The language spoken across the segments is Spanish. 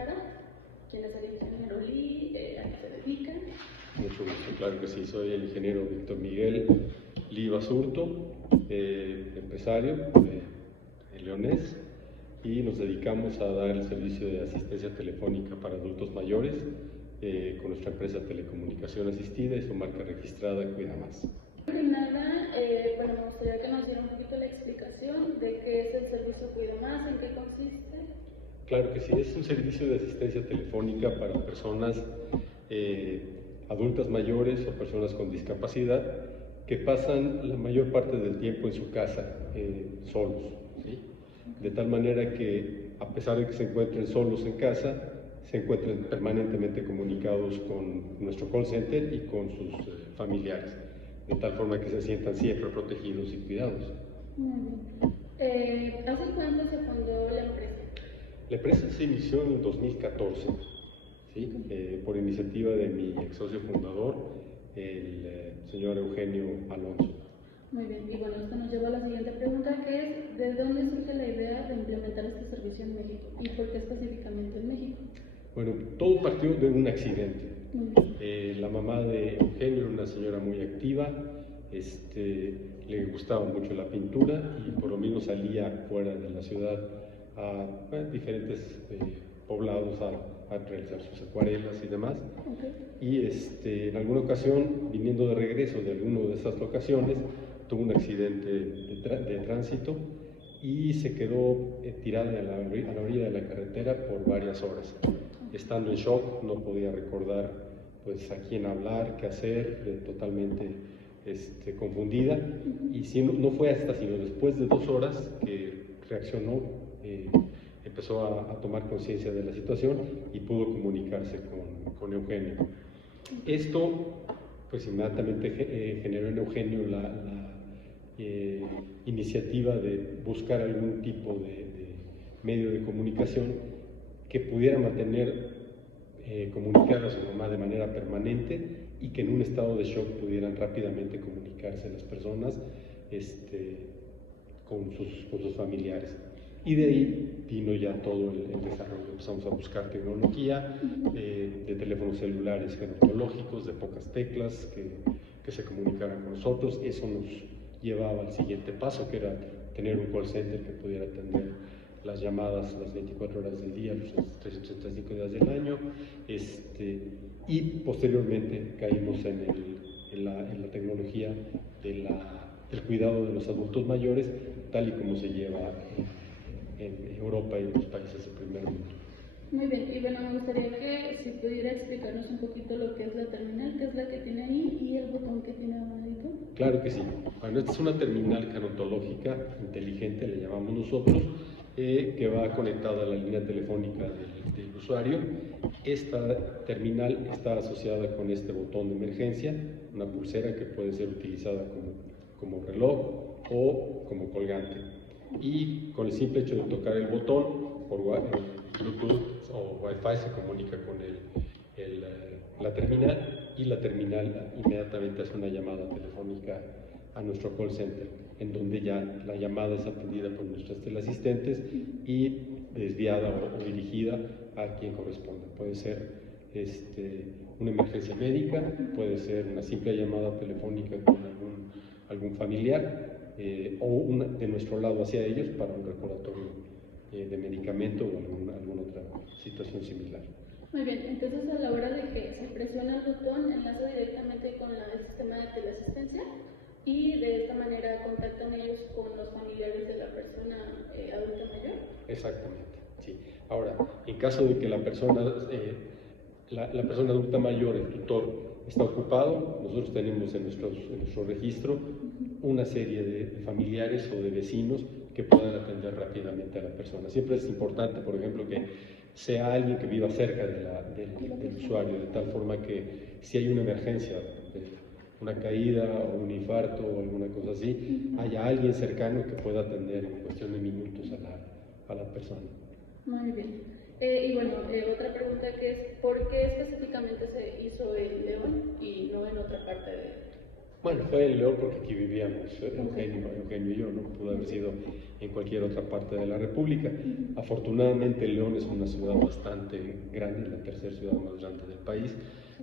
presentara. ¿Quién es el ingeniero Lee? ¿A qué se dedica? Mucho gusto, claro que sí. Soy el ingeniero Víctor Miguel Lee Basurto, empresario leonés, y nos dedicamos a dar el servicio de asistencia telefónica para adultos mayores con nuestra empresa Telecomunicación Asistida y su marca registrada Cuida Más. Primero que nada, bueno, me gustaría que nos diera un poquito la explicación de qué es el servicio Cuida Más, en qué consiste. Claro que sí, es un servicio de asistencia telefónica para personas adultas mayores o personas con discapacidad que pasan la mayor parte del tiempo en su casa solos, ¿sí? De tal manera que, a pesar de que se encuentren solos en casa, se encuentren permanentemente comunicados con nuestro call center y con sus familiares, de tal forma que se sientan siempre protegidos y cuidados. ¿Hace cuándo se fundó la empresa? La empresa se inició en el 2014, ¿sí? Por iniciativa de mi ex socio fundador, el señor Eugenio Alonso. Muy bien, y bueno, esto nos lleva a la siguiente pregunta, que es ¿de dónde surge la idea de implementar este servicio en México? ¿Y por qué específicamente en México? Bueno, todo partió de un accidente. La mamá de Eugenio era una señora muy activa, le gustaba mucho la pintura y por lo menos salía fuera de la ciudad a diferentes poblados a realizar sus acuarelas y demás. Y en alguna ocasión, viniendo de regreso de alguna de esas locaciones, tuvo un accidente de tránsito y se quedó tirada a la orilla de la carretera por varias horas. Estando en shock, no podía recordar pues a quién hablar, qué hacer, totalmente confundida. Y no fue hasta sino después de 2 horas que reaccionó, empezó a tomar conciencia de la situación y pudo comunicarse con Eugenio. Esto pues inmediatamente generó en Eugenio la iniciativa de buscar algún tipo de medio de comunicación que pudiera mantener comunicada a su mamá de manera permanente y que en un estado de shock pudieran rápidamente comunicarse las personas con sus familiares. Y de ahí vino ya todo el desarrollo. Empezamos a buscar tecnología de teléfonos celulares gerontológicos, de pocas teclas, que se comunicaran con nosotros. Eso nos llevaba al siguiente paso, que era tener un call center que pudiera atender las llamadas las 24 horas del día, los 365 días del año. Y posteriormente caímos en la tecnología del cuidado de los adultos mayores, tal y como se lleva en Europa y en los países del primer mundo. Muy bien, y bueno, me gustaría que si pudiera explicarnos un poquito lo que es la terminal, qué es la que tiene ahí y el botón que tiene abajito. Claro que sí. Bueno, esta es una terminal gerontológica inteligente, le llamamos nosotros, que va conectada a la línea telefónica del usuario. Esta terminal está asociada con este botón de emergencia, una pulsera que puede ser utilizada como reloj o como colgante. Y con el simple hecho de tocar el botón por Bluetooth o Wi-Fi se comunica con la terminal, y la terminal inmediatamente hace una llamada telefónica a nuestro call center, en donde ya la llamada es atendida por nuestras teleasistentes y desviada o dirigida a quien corresponde. Puede ser una emergencia médica, puede ser una simple llamada telefónica con algún familiar, o de nuestro lado hacia ellos para un recordatorio de medicamento o alguna otra situación similar. Muy bien, entonces a la hora de que se presiona el botón, enlaza directamente con el sistema de teleasistencia y de esta manera contactan ellos con los familiares de la persona adulta mayor. Exactamente, sí. Ahora, en caso de que la persona adulta mayor, el tutor, está ocupado, nosotros tenemos en nuestro registro una serie de familiares o de vecinos que puedan atender rápidamente a la persona. Siempre es importante, por ejemplo, que sea alguien que viva cerca del usuario, de tal forma que si hay una emergencia, una caída o un infarto o alguna cosa así, haya alguien cercano que pueda atender en cuestión de minutos a la persona. Muy bien. Y bueno, otra pregunta que es, ¿por qué específicamente se hizo en León y no en otra parte Bueno, fue en León porque aquí vivíamos, Eugenio y yo, no pudo haber sido en cualquier otra parte de la República. Afortunadamente León es una ciudad bastante grande, la tercera ciudad más grande del país.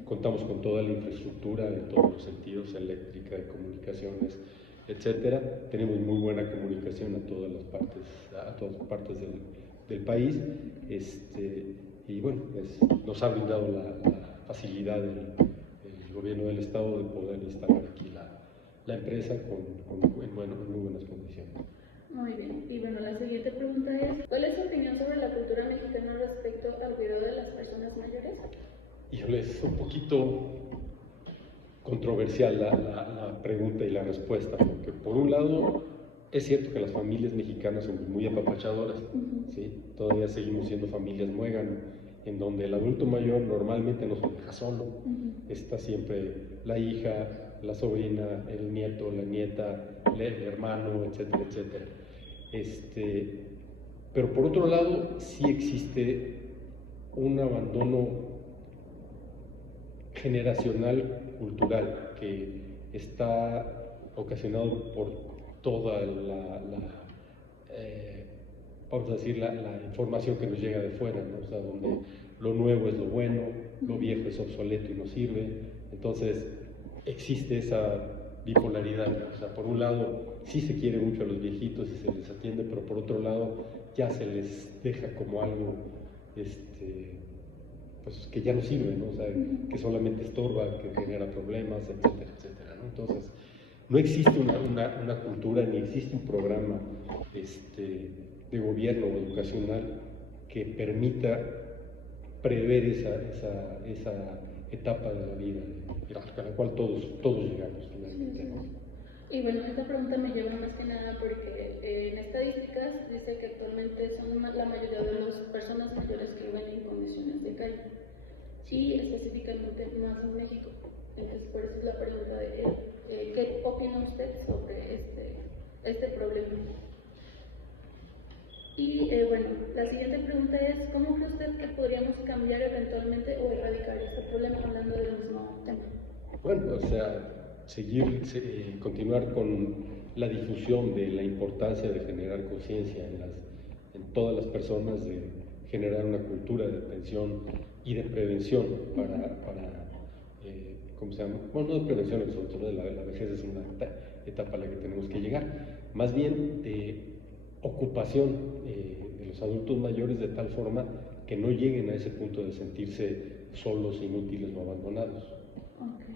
Contamos con toda la infraestructura en todos los sentidos, eléctrica, de comunicaciones, etcétera. Tenemos muy buena comunicación a todas partes del país. Y bueno, nos ha brindado la facilidad el gobierno del estado de poder instalar aquí la empresa en muy buenas condiciones. Muy bien. Y bueno, la siguiente pregunta es, ¿cuál es su opinión sobre la cultura mexicana respecto al cuidado de las personas mayores? Híjole, es un poquito controversial la pregunta y la respuesta, porque por un lado es cierto que las familias mexicanas son muy apapachadoras, ¿sí? Todavía seguimos siendo familias muégano, en donde el adulto mayor normalmente no se deja solo, está siempre la hija, la sobrina, el nieto, la nieta, el hermano, etcétera, etcétera. Pero por otro lado, sí existe un abandono generacional, cultural, que está ocasionado por toda vamos a decir, la información que nos llega de fuera, ¿no? O sea, donde lo nuevo es lo bueno, lo viejo es obsoleto y no sirve. Entonces, existe esa bipolaridad, ¿no? O sea, por un lado, sí se quiere mucho a los viejitos y se les atiende, pero por otro lado, ya se les deja como algo, pues, que ya no sirve, ¿no? O sea, que solamente estorba, que genera problemas, etcétera, etcétera, ¿no? Entonces, no existe una cultura ni existe un programa de gobierno o educacional que permita prever esa etapa de la vida a la cual todos llegamos finalmente, ¿no? Y bueno, esta pregunta me lleva más que nada porque en estadísticas dice que actualmente son la mayoría de las personas mayores que viven en condiciones de calle, y específicamente más en México. Entonces, por eso es la pregunta de ¿qué opina usted sobre este problema? Y bueno, la siguiente pregunta es, ¿cómo cree usted que podríamos cambiar eventualmente o erradicar este problema, hablando del mismo tema? Bueno, o sea, continuar con la difusión de la importancia de generar conciencia en todas las personas, de generar una cultura de atención y de prevención para ¿cómo se llama? Bueno, no de prevención, sobre todo la vejez es una etapa a la que tenemos que llegar, más bien de ocupación de los adultos mayores de tal forma que no lleguen a ese punto de sentirse solos, inútiles o abandonados. Okay.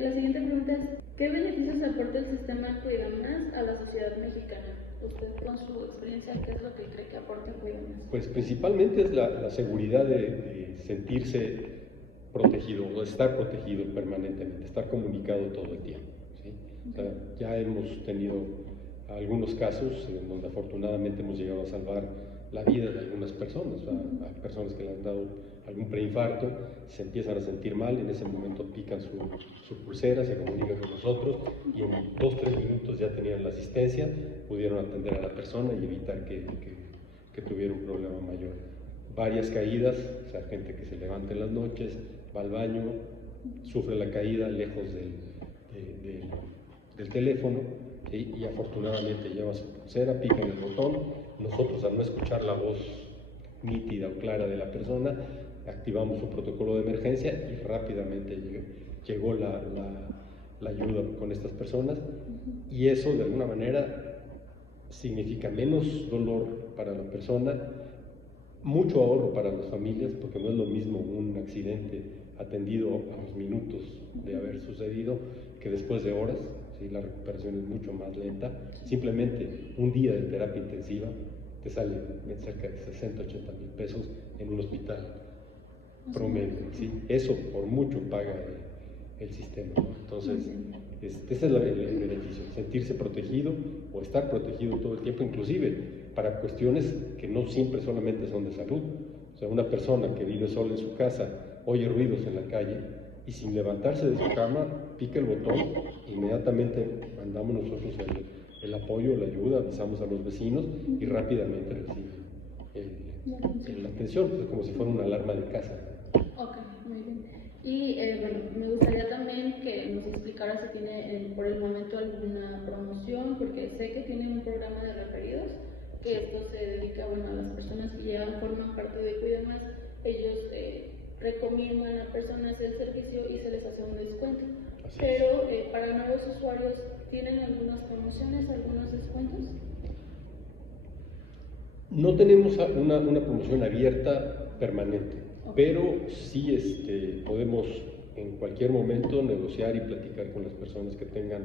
La siguiente pregunta es, ¿qué beneficios aporta el sistema Cuida Más a la sociedad mexicana? Usted, con su experiencia, ¿qué es lo que cree que aporta Cuida Más? Pues principalmente es la seguridad de sentirse protegido o estar protegido permanentemente, estar comunicado todo el tiempo, ¿sí? O sea, ya hemos tenido algunos casos en donde afortunadamente hemos llegado a salvar la vida de algunas personas. O sea, hay personas que le han dado algún preinfarto, se empiezan a sentir mal, en ese momento pican su pulsera, se comunican con nosotros y en 2-3 minutos ya tenían la asistencia, pudieron atender a la persona y evitar que tuviera un problema mayor. Varias caídas, o sea, gente que se levanta en las noches, va al baño, sufre la caída lejos del teléfono, ¿sí? Y afortunadamente lleva su pulsera, pica en el botón. Nosotros, al no escuchar la voz nítida o clara de la persona, activamos un protocolo de emergencia y rápidamente llegó la ayuda con estas personas, y eso de alguna manera significa menos dolor para la persona, mucho ahorro para las familias, porque no es lo mismo un accidente atendido a los minutos de haber sucedido que después de horas, ¿sí? La recuperación es mucho más lenta. Simplemente un día de terapia intensiva te sale cerca de 60-80 mil pesos en un hospital promedio, ¿sí? Eso por mucho paga el sistema, ¿no? Entonces, ese es el beneficio, sentirse protegido o estar protegido todo el tiempo, inclusive para cuestiones que no siempre solamente son de salud. O sea, una persona que vive sola en su casa, oye ruidos en la calle y sin levantarse de su cama, pica el botón, inmediatamente mandamos nosotros el apoyo, la ayuda, avisamos a los vecinos y rápidamente recibe la atención, pues como si fuera una alarma de casa. Ok, muy bien. Y bueno, me gustaría también que nos explicara si tiene por el momento alguna promoción, porque sé que tienen un programa de referidos, que esto se dedica, bueno, a las personas que ya forman parte de Cuida Más, ellos recomiendan a personas el servicio y se les hace un descuento. Pero para nuevos usuarios, ¿tienen algunas promociones, algunos descuentos? No tenemos una promoción abierta permanente, pero sí podemos en cualquier momento negociar y platicar con las personas que tengan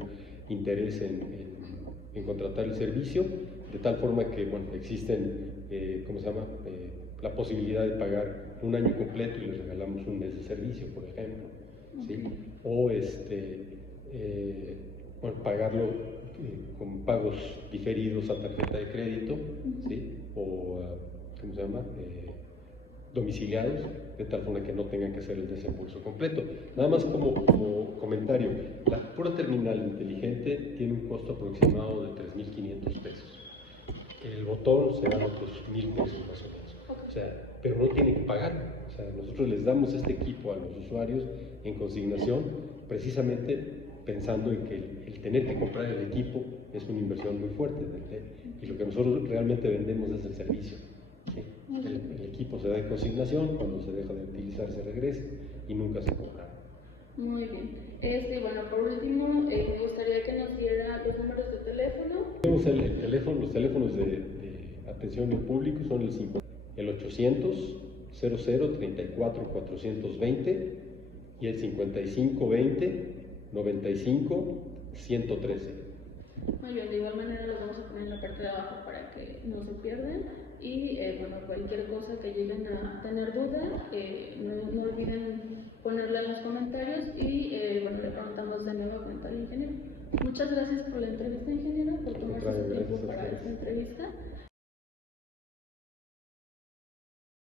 interés en contratar el servicio, de tal forma que, bueno, existen, la posibilidad de pagar un año completo y les regalamos un mes de servicio, por ejemplo, ¿sí? O bueno, pagarlo con pagos diferidos a tarjeta de crédito, ¿sí? O domiciliados, de tal forma que no tengan que hacer el desembolso completo. Nada más como comentario, la pura terminal inteligente tiene un costo aproximado de 3.500 pesos. El botón será otros 1,000 pesos más o menos. O sea, pero no tienen que pagar. O sea, nosotros les damos este equipo a los usuarios en consignación, precisamente pensando en que el tener que comprar el equipo es una inversión muy fuerte. Y lo que nosotros realmente vendemos es el servicio. ¿Sí? El equipo se da en consignación, cuando se deja de utilizar se regresa y nunca se cobra. Muy bien. Bueno, por último, me gustaría que nos diera los números de teléfono. Tenemos los teléfonos de atención al público son el 800 00 34 420 y el 5520 95 113. Muy bien, de igual manera los vamos a poner en la parte de abajo para que no se pierdan. Y bueno, cualquier cosa que lleguen a tener duda, no olviden ponerla en los comentarios y bueno, le preguntamos de nuevo al ingeniero. Muchas gracias por la entrevista, ingeniero, por tomarse su tiempo para esta entrevista.